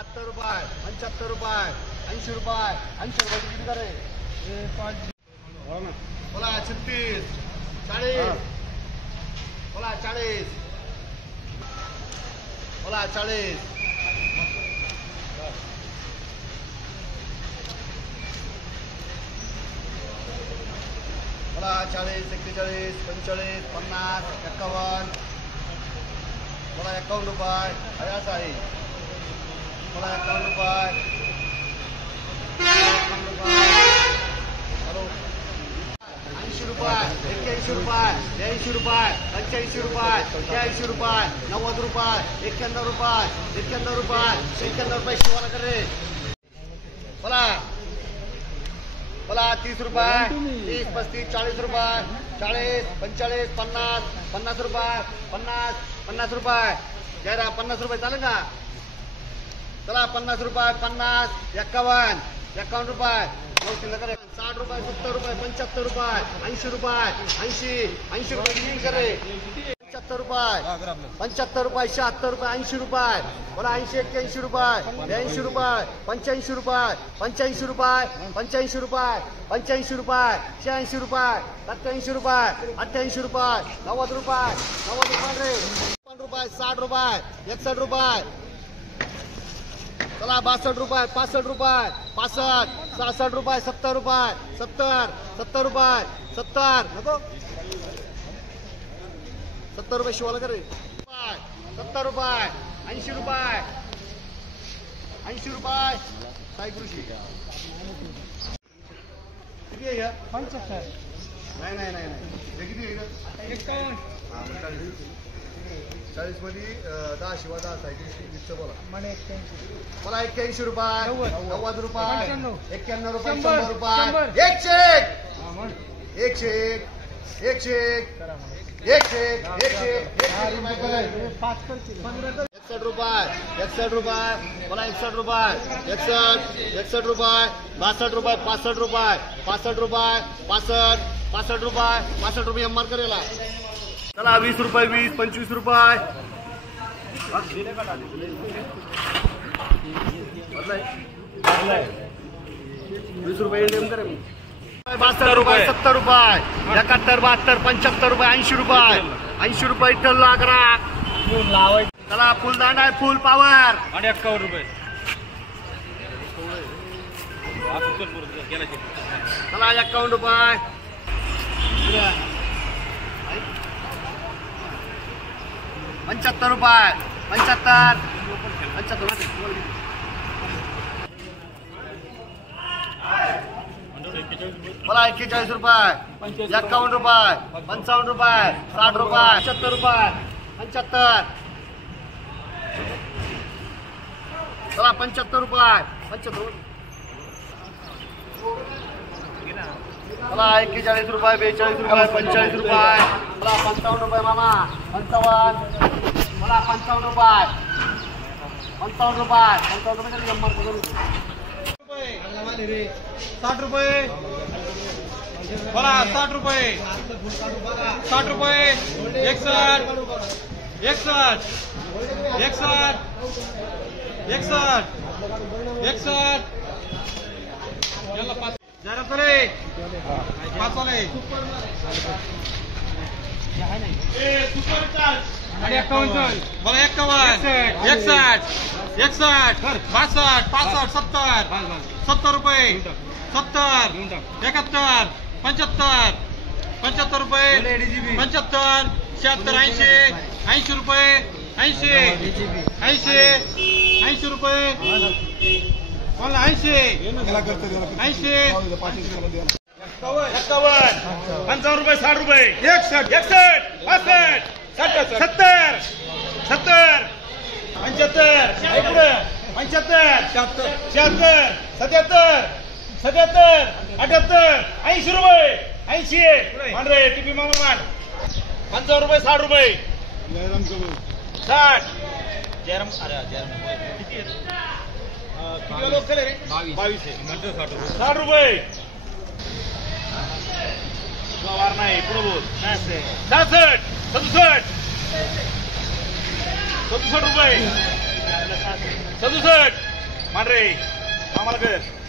70 रुपये 75 रुपये 80 रुपये 80 रुपये किती करे बोला 36 40 बोला 40 बोला 40 बोला 40 41 45 50 51 बोला 51 रुपये असा आहे बोला 51 रुपये 80 रुपये 81 रुपये 82 रुपये 85 रुपये 86 रुपये 90 रुपये 91 रुपये 91 रुपये 91 रुपये शिवाला करे बोला बोला 30 रुपये 30 35 40 रुपये 40 45 50 50 रुपये 50 50 रुपये जरा 50 रुपये चालेल का चला 50 रुपये 50 51 51 रुपये 60 रुपये 70 रुपये 75 रुपये 80 रुपये 80 रुपये किती करे 75 रुपये 75 रुपये 76 रुपये 80 रुपये बोला 80 81 रुपये 82 रुपये 85 रुपये 85 रुपये 85 रुपये 85 रुपये 86 रुपये 87 रुपये 88 रुपये 90 रुपये 90 रुपये 60 रुपये 61 रुपये चला 62 रुपये 65 रुपये 65 66 रुपये 70 रुपये 70 रुपये 70 नको 70 रुपये शिवाला करे 70 रुपये 80 रुपये 80 रुपये साई कृषी किती आहे 75 नाही नाही नाही हे किती आहे 51 40 मध्ये 10 शिवा 10 सायकल वीसचं बोला मला 81 रुपये 90 रुपये 91 रुपये 100 रुपये 100 61 रुपये 61 रुपये बोला 61 रुपये 61 रुपये 62 रुपये 65 रुपये 65 रुपये 65 रुपये 65 रुपये एम आर करेला चला 20 रुपये 20 25 रुपये 20 रुपये एम करे 72 रुपये 70 रुपये 71 72 75 रुपये 80 रुपये 80 रुपये इथं लागरा चला फुल दांडा आहे फुल पावर 51 रुपये चला 51 रुपये 75 रुपये 75 बोला 41 रुपये 51 रुपये 55 रुपये 60 रुपये 70 रुपये 75 चला 75 रुपये 75 चला 41 रुपये 42 रुपये 45 रुपये मला 55 रुपये मामा 55 मला 55 रुपये 55 रुपये 55 रुपये नंबर 60 रुपये बोला 60 रुपये 60 रुपये 61 61 61 61 61 जरा चले 5 वाले आणि 51 बोला 51 61 61 62 65 70 रुपये 70 71 75 75 रुपये 75 76 80 रुपये 80 रुपये बोला 80 55 रुपये 60 रुपये 61 62 65 70 70 75 75 76 77 77 78 80 रुपये 80 रे टीपी मामा 55 रुपये 60 रुपये 60 जयराम अरे जयराम किती लोक केले रे 22 60 रुपये वार नाही पुढे बोल 67 67 रुपये 67 पांढरे आम्हाला कर